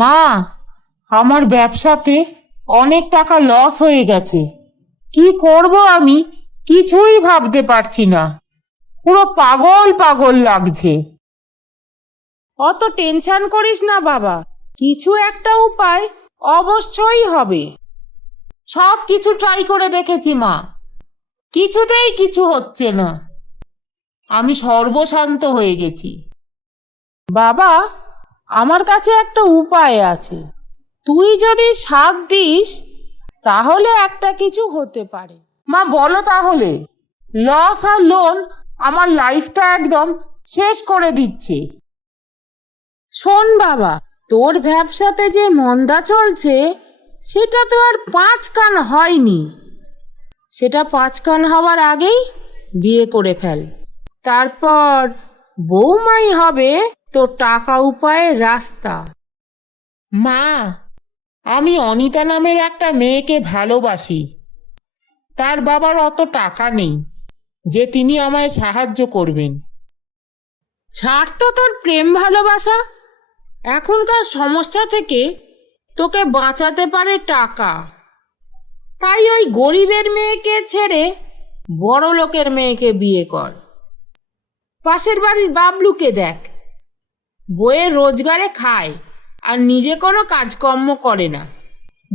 মা, আমার ব্যবসাতে অনেক টাকা লস হয়ে গেছে। কি করব আমি? কিছুই ভাবতে পারছি না। পুরো পাগল পাগল লাগছে। অত টেনশন করিস না বাবা। কিছু একটা উপায় অবশ্যই হবে। সব কিছু ট্রাই করে দেখেছি মা। কিছুতেই কিছু হচ্ছে না। আমি সর্বশান্ত হয়ে গেছি। বাবা আমার কাছে একটা উপায় আছে। তুই যদি সাথ দিস, তাহলে একটা কিছু হতে পারে। মা, বলো তাহলে। লস আর লোন আমার লাইফটা একদম শেষ করে দিচ্ছে। শোন বাবা, তোর ব্যবসাতে যে মন্দা চলছে, সেটা তো আর পাঁচ কান হয়নি। সেটা পাঁচ কান হওয়ার আগেই বিয়ে করে ফেল। তারপর বৌমাই হবে তোর টাকা উপায়ের রাস্তা। মা আমি অনিতা নামের একটা মেয়েকে ভালোবাসি। তার বাবার অত টাকা নেই যে তিনি আমায় সাহায্য করবেন। ছাড় তো তোর প্রেম ভালোবাসা। এখনকার সমস্যা থেকে তোকে বাঁচাতে পারে টাকা। তাই ওই গরিবের মেয়েকে ছেড়ে বড় লোকের মেয়েকে বিয়ে কর। পাশের বাড়ির বাবলুকে দেখ। বইয়ের রোজগারে খায় আর নিজে কোনো কাজকর্ম করে না।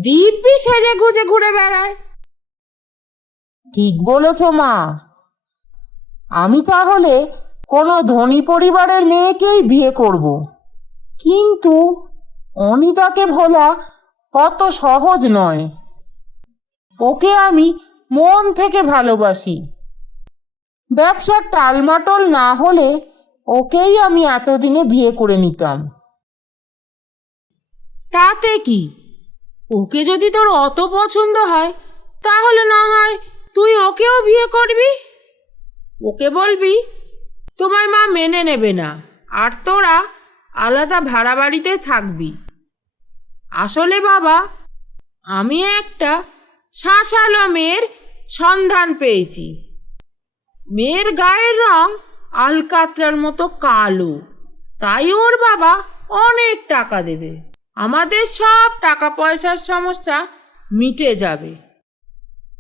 দিব্যি সেজে গুজে ঘুরে বেড়ায়। ঠিক বলেছ মা। আমি তাহলে কোনো ধনী পরিবারের মেয়েকেই বিয়ে করব। কিন্তু অনিতাকে ভোলা অত সহজ নয়। ওকে আমি মন থেকে ভালোবাসি। ব্যবসার টালমাটল না হলে ওকেই আমি এতদিনে বিয়ে করে নিতাম। তাতে কি? ওকে যদি তোর অত পছন্দ হয়, তাহলে না হয় তুই ওকেও বিয়ে করবি? ওকে বলবি, তোমার মা মেনে নেবে না, আর তোরা আলাদা ভাড়া বাড়িতে থাকবি। আসলে বাবা, আমি একটা শাঁসালো মেয়ের সন্ধান পেয়েছি। মেয়ের গায়ের রং আলকাতরার মতো কালো। তাই ওর বাবা অনেক টাকা দেবে। আমাদের সব টাকা পয়সার সমস্যা মিটে যাবে।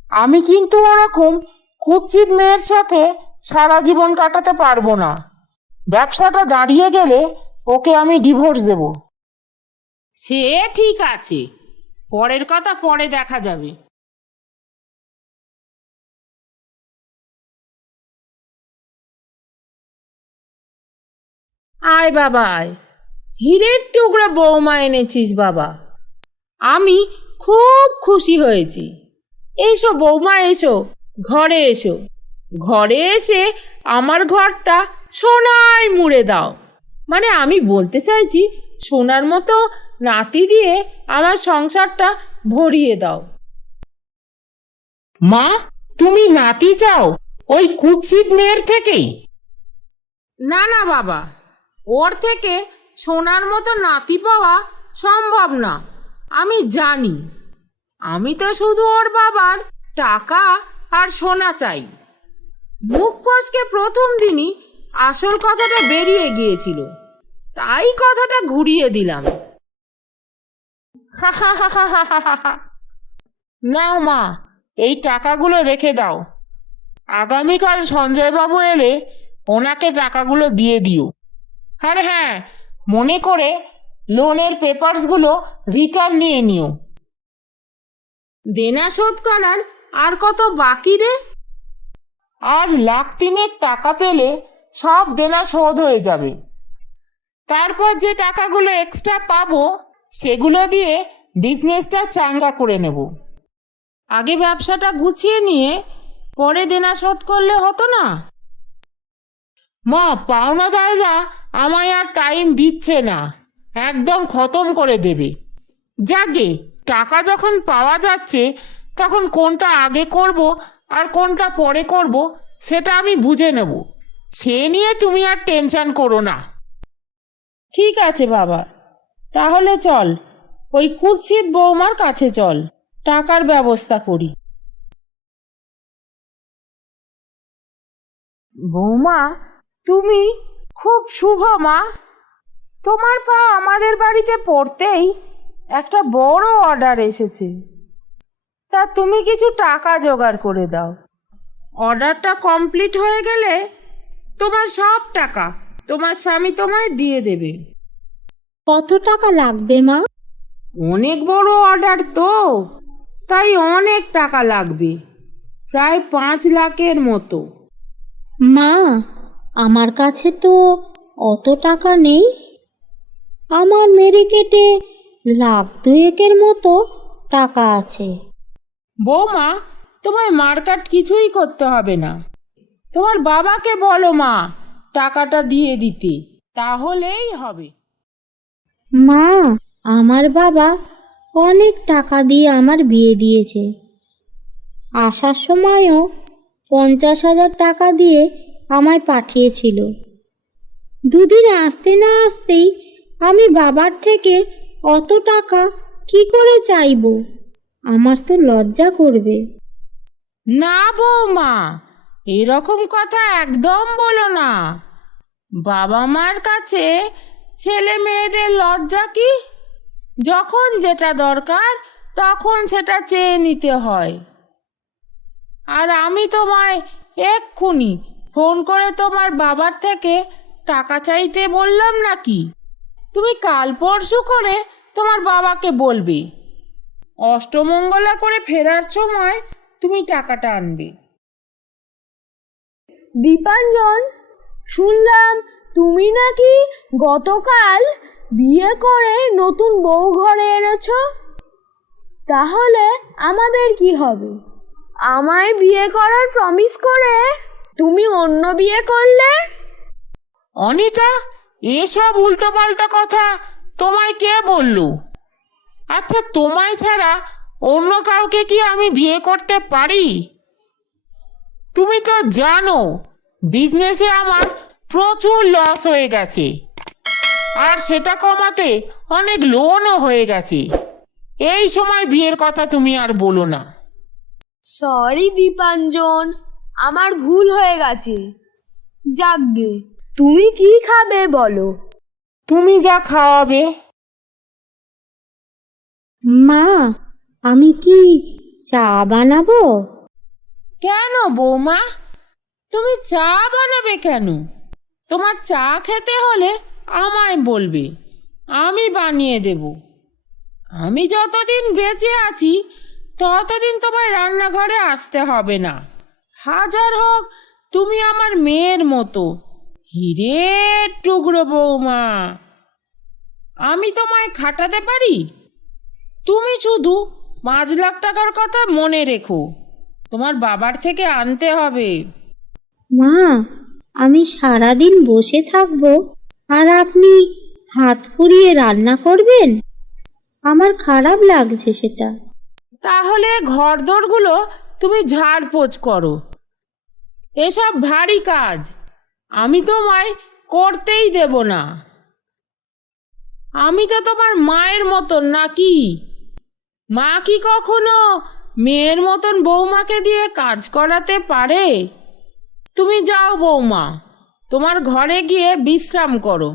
আমি কিন্তু ওরকম কুৎসিত মেয়ের সাথে সারা জীবন কাটাতে পারব না। ব্যবসাটা দাঁড়িয়ে গেলে ওকে আমি ডিভোর্স দেব। সে ঠিক আছে। পরের কথা পরে দেখা যাবে। আয় বাবা আয়। হীরের টুকরা বৌমা এনেছিস বাবা। আমি খুব খুশি হয়েছি। এসো বৌমা এসো ঘরে এসো। ঘরে এসে আমার ঘরটা সোনায় মুড়ে দাও। মানে আমি বলতে চাইছি সোনার মতো নাতি দিয়ে আমার সংসারটা ভরিয়ে দাও। মা তুমি নাতি চাও? ওই কুৎসিত মেয়ের থেকেই? না না বাবা। ওর থেকে সোনার মতো নাতি পাওয়া সম্ভব না, আমি জানি। আমি তো শুধু ওর বাবার টাকা আর সোনা চাই। মুখ ফসকে প্রথম দিনই আসল কথাটা বেরিয়ে গিয়েছিল। তাই কথাটা ঘুরিয়ে দিলাম। না মা, এই টাকাগুলো রেখে দাও। আগামীকাল সঞ্জয়বাবু এলে ওনাকে টাকাগুলো দিয়ে দিও। আর হ্যাঁ। মনে করে লোনের পেপারসগুলো রিটার্ন নিয়ে নিও। দেনা শোধ করার আর কত বাকি রে? আর লাখ তিনেক টাকা পেলে সব দেনা শোধ হয়ে যাবে। তারপর যে টাকাগুলো এক্সট্রা পাবো, সেগুলো দিয়ে বিজনেসটা চাঙ্গা করে নেব। আগে ব্যবসাটা গুছিয়ে নিয়ে পরে দেনা শোধ করলে হতো না? মা, পাওনাদাররা আমায় আর টাইম দিচ্ছে না। একদম খতম করে দেবে। যাকে টাকা যখন পাওয়া যাচ্ছে, তখন কোনটা আগে করব আর কোনটা পরে করব, সেটা আমি বুঝে নেব। সে নিয়ে তুমি আর টেনশন করো না। ঠিক আছে বাবা। তাহলে চল, ওই কুৎসিত বৌমার কাছে চল। টাকার ব্যবস্থা করি। বৌমা, তুমি খুব শুভ মা। তোমার পা আমাদের বাড়িতে পড়তেই একটা বড় অর্ডার এসেছে। তা তুমি কিছু টাকা জোগাড় করে দাও। অর্ডারটা কমপ্লিট হয়ে গেলে তোমার সব টাকা তোমার স্বামী তোমায় দিয়ে দেবে। কত টাকা লাগবে মা? অনেক বড় অর্ডার তো তাই অনেক টাকা লাগবে। প্রায় পাঁচ লাখের মতো। মা আমার কাছে তো অত টাকা নেই। আমার মেরিকেটে লাখ দুয়েকের মতো টাকা আছে। বৌমা তোমায় মার্কাট কিছুই করতে হবে না। তোমার বাবাকে বলো মা টাকাটা দিয়ে দিতে। তাহলেই হবে। মা আমার বাবা অনেক টাকা দিয়ে আমার বিয়ে দিয়েছে। আসার সময়ও পঞ্চাশ হাজার টাকা দিয়ে আমায় পাঠিয়েছিল। দুদিন আসতে না আসতেই আমি বাবার থেকে, অত টাকা কি করে চাইব? আমার তো লজ্জা করবে। না বৌমা, এরকম কথা একদম বলো না। বাবা মার কাছে ছেলে মেয়েদের লজ্জা কি? যখন যেটা দরকার, তখন সেটা চেয়ে নিতে হয়। আর আমি তোমায় এক্ষুনি ফোন করে তোমার বাবার থেকে টাকা চাইতে বললাম নাকি? তুমি কাল পরশু করে তোমার বাবাকে বলবে। অষ্টমঙ্গলা করে ফেরার সময় তুমি টাকাটা আনবে। দীপাঞ্জন, শুনলাম তুমি নাকি গতকাল বিয়ে করে নতুন বউ ঘরে এনেছ। তাহলে আমাদের কি হবে? আমায় বিয়ে করার প্রমিস করে তুমি অন্য বিয়ে করলে? অনিতা এসব উল্টোপাল্টা কথা তোমায় কে বলল? আচ্ছা তোমায় ছাড়া অন্য কাউকে কি আমি বিয়ে করতে পারি? তুমি তো জানো বিজনেসে আমার প্রচুর লস হয়ে গেছে। আর সেটা কমাতে অনেক লোনও হয়ে গেছে। এই সময় বিয়ের কথা তুমি আর বলো না। সরি দীপাঞ্জন। আমার ভুল হয়ে গেছে। যাকগে। তুমি কি খাবে বলো? তুমি যা খাওয়াবে। মা আমি কি চা বানাবো? কেন বৌমা? তুমি চা বানাবে কেন? তোমার চা খেতে হলে আমায় বলবে। আমি বানিয়ে দেব। আমি যতদিন বেঁচে আছি ততদিন তোমায় রান্নাঘরে আসতে হবে না। হাজার হোক তুমি আমার মেয়ের মতো। হিরের টুকরো বৌমা আমি তোমায় খাটাতে পারি? তুমি শুধু পাঁচ লাখ টাকার কথা মনে রেখো। তোমার বাবার থেকে আনতে হবে। মা আমি সারাদিন বসে থাকব আর আপনি হাত পুড়িয়ে রান্না করবেন? আমার খারাপ লাগছে সেটা। তাহলে ঘরদোরগুলো তুমি ঝাড়পোছ করো। এসব ভারী কাজ। আমি তোমায় করতেই দেব না। আমি তো তোমার মায়ের মতন নাকি? মা কি কখনো মেয়ের মতন বৌমাকে দিয়ে কাজ করাতে পারে? তুমি যাও বৌমা, তোমার ঘরে গিয়ে বিশ্রাম করো।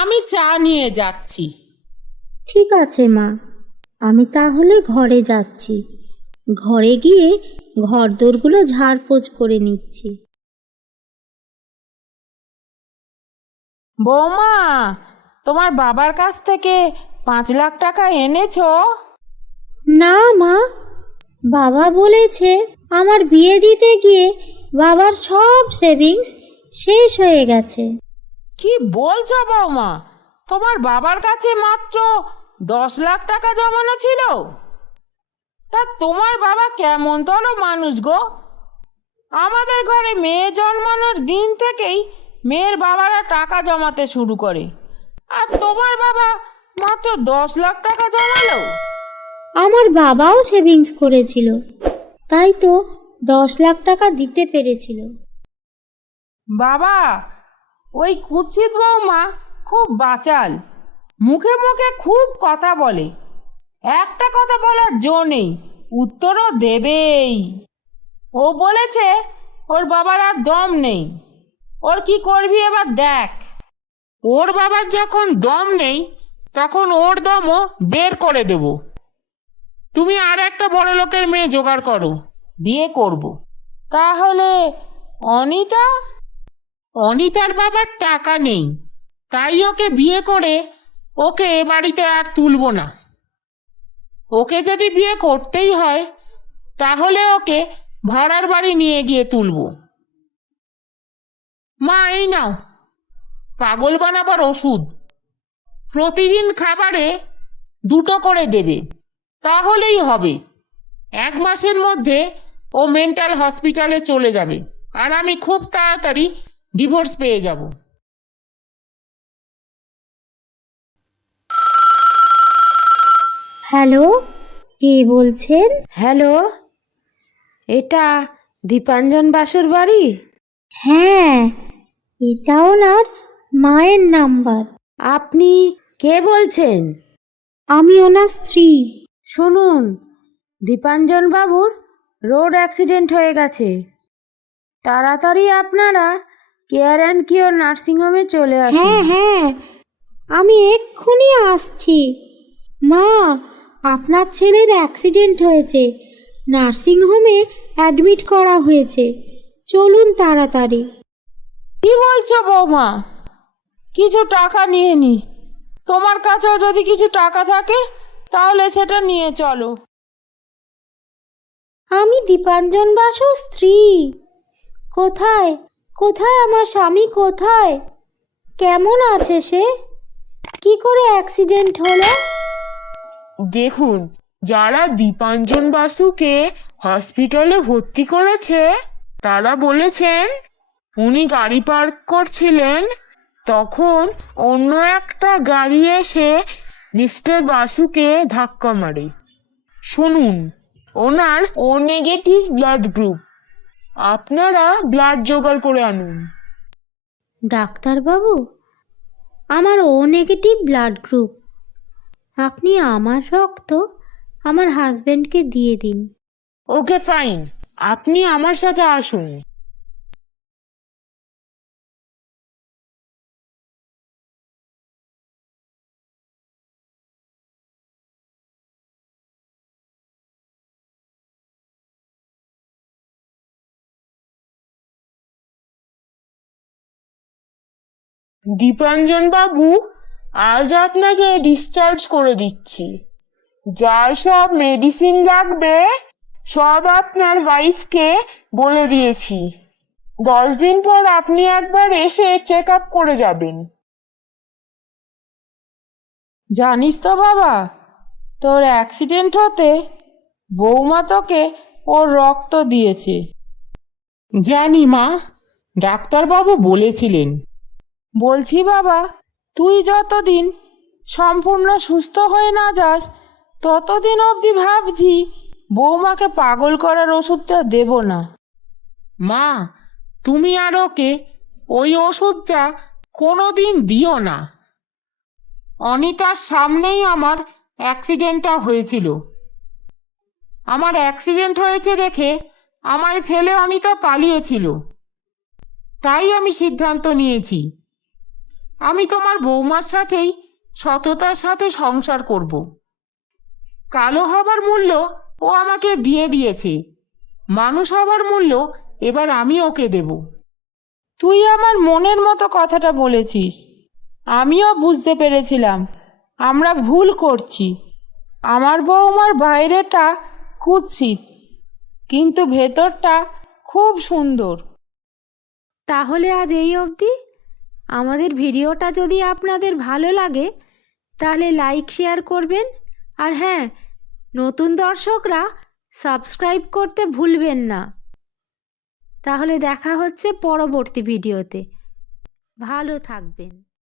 আমি চা নিয়ে যাচ্ছি। ঠিক আছে মা, আমি তাহলে ঘরে যাচ্ছি। ঘরে গিয়ে ঘরদোরগুলো ঝাড়পোছ করে নিচ্ছি। বৌমা তোমার বাবার কাছ থেকে পাঁচ লাখ টাকা এনেছো? না মা বাবা বলেছে আমার বিয়ে দিতে গিয়ে বাবার সব সেভিংস শেষ হয়ে গেছে। কি বলছো বৌমা? তোমার বাবার কাছে মাত্র দশ লাখ টাকা জমানো ছিল? তা তোমার বাবা কেমন তর মানুষ গো? আমাদের ঘরে মেয়ে জন্মানোর দিন থেকেই মেয়ের বাবারা টাকা জমাতে শুরু করে। আর তোমার বাবা মাত্র দশ লাখ টাকা জমালো। আমার বাবাও সেভিংস করেছিল তাই তো দশ লাখ টাকা দিতে পেরেছিল। বাবা ওই কুৎসিত বৌমা খুব বাচাল মুখে মুখে খুব কথা বলে। একটা কথা বলার জো নেই, উত্তরও দেবেই। ও বলেছে, ওর বাবার আর দম নেই। ওর কি করবি এবার দেখ। ওর বাবার যখন দম নেই, তখন ওর দমও বের করে দেব। তুমি আর একটা বড় লোকের মেয়ে জোগাড় করো, বিয়ে করব। তাহলে অনিতা? অনিতার বাবার টাকা নেই, তাই ওকে বিয়ে করে ওকে এ বাড়িতে আর তুলব না। ওকে যদি বিয়ে করতেই হয়, তাহলে ওকে ভাড়ার বাড়ি নিয়ে গিয়ে তুলবো। মা, এই নাও। পাগল বানাবার ওষুধ। প্রতিদিন খাবারে দুটো করে দেবে। তাহলেই হবে। এক মাসের মধ্যে ও মেন্টাল হসপিটালে চলে যাবে। আর আমি খুব তাড়াতাড়ি ডিভোর্স পেয়ে যাব। হ্যালো কে বলছেন? হ্যালো এটা দীপাঞ্জন বাসুর বাড়ি? হ্যাঁ এটা ওনার মায়ের নাম্বার। আপনি কে বলছেন? আমি ওনার স্ত্রী। শুনুন দীপাঞ্জন বাবুর রোড অ্যাক্সিডেন্ট হয়ে গেছে। তাড়াতাড়ি আপনারা কেয়ার অ্যান্ড কিওর নার্সিংহোমে চলে আসুন। হ্যাঁ হ্যাঁ আমি এক্ষুনি আসছি। মা আপনার ছেলের অ্যাক্সিডেন্ট হয়েছে। নার্সিংহোমে অ্যাডমিট করা হয়েছে। চলুন তাড়াতাড়ি। কি বলছো বৌমা? কিছু টাকা নিয়ে নি। তোমার কাছেও যদি কিছু টাকা থাকে তাহলে সেটা নিয়ে চলো। আমি দীপাঞ্জন বাসু স্ত্রী। কোথায়? কোথায় আমার স্বামী কোথায়? কেমন আছে সে? কি করে অ্যাক্সিডেন্ট হলো? দেখুন, যারা দীপাঞ্জন বাসুকে হসপিটালে ভর্তি করেছে, তারা বলেছেন, উনি গাড়ি পার্ক করছিলেন, তখন অন্য একটা গাড়ি এসে মিস্টার বাসুকে ধাক্কা মারে। শুনুন, ওনার ও নেগেটিভ ব্লাড গ্রুপ আপনারা ব্লাড জোগাড় করে আনুন। ডাক্তারবাবু, আমার ও নেগেটিভ ব্লাড গ্রুপ আপনি আমার রক্ত আমার হাজবেন্ডকে দিয়ে দিন। ওকে ফাইন আপনি আমার সাথে আসুন। দীপাঞ্জন বাবু? আজ আপনাকে ডিসচার্জ করে দিচ্ছি। যার সব মেডিসিন লাগবে, সব আপনার ওয়াইফকে বলে দিয়েছি। দশ দিন পর আপনি একবার এসে চেক আপ করে যাবেন। জানিস তো বাবা, তোর অ্যাক্সিডেন্ট হতে বৌমা তোকে ওর রক্ত দিয়েছে। জানি মা, ডাক্তারবাবু বলেছিলেন। বলছি বাবা তুই যতদিন সম্পূর্ণ সুস্থ হয়ে না যাস, ততদিন অবধি ভাবছি বৌমাকে পাগল করার ওষুধটা দেব না। মা, তুমি আর ওকে ওই ওষুধটা কোনোদিন দিও না। অনিতার সামনেই আমার অ্যাক্সিডেন্টটা হয়েছিল। আমার অ্যাক্সিডেন্ট হয়েছে দেখে আমায় ফেলে অনিতা পালিয়েছিল। তাই আমি সিদ্ধান্ত নিয়েছি। আমি তোমার বৌমার সাথেই সততার সাথে সংসার করব। কালো হবার মূল্য ও আমাকে দিয়ে দিয়েছে। মানুষ হবার মূল্য এবার আমি ওকে দেব। তুই আমার মনের মতো কথাটা বলেছিস। আমিও বুঝতে পেরেছিলাম। আমরা ভুল করছি। আমার বৌমার বাইরেটা কুৎসিত, কিন্তু ভেতরটা খুব সুন্দর। তাহলে আজ এই অবধি। আমাদের ভিডিওটা যদি আপনাদের ভালো লাগে, তাহলে লাইক শেয়ার করবেন। আর হ্যাঁ নতুন দর্শকরা সাবস্ক্রাইব করতে ভুলবেন না। তাহলে দেখা হচ্ছে পরবর্তী ভিডিওতে। ভালো থাকবেন।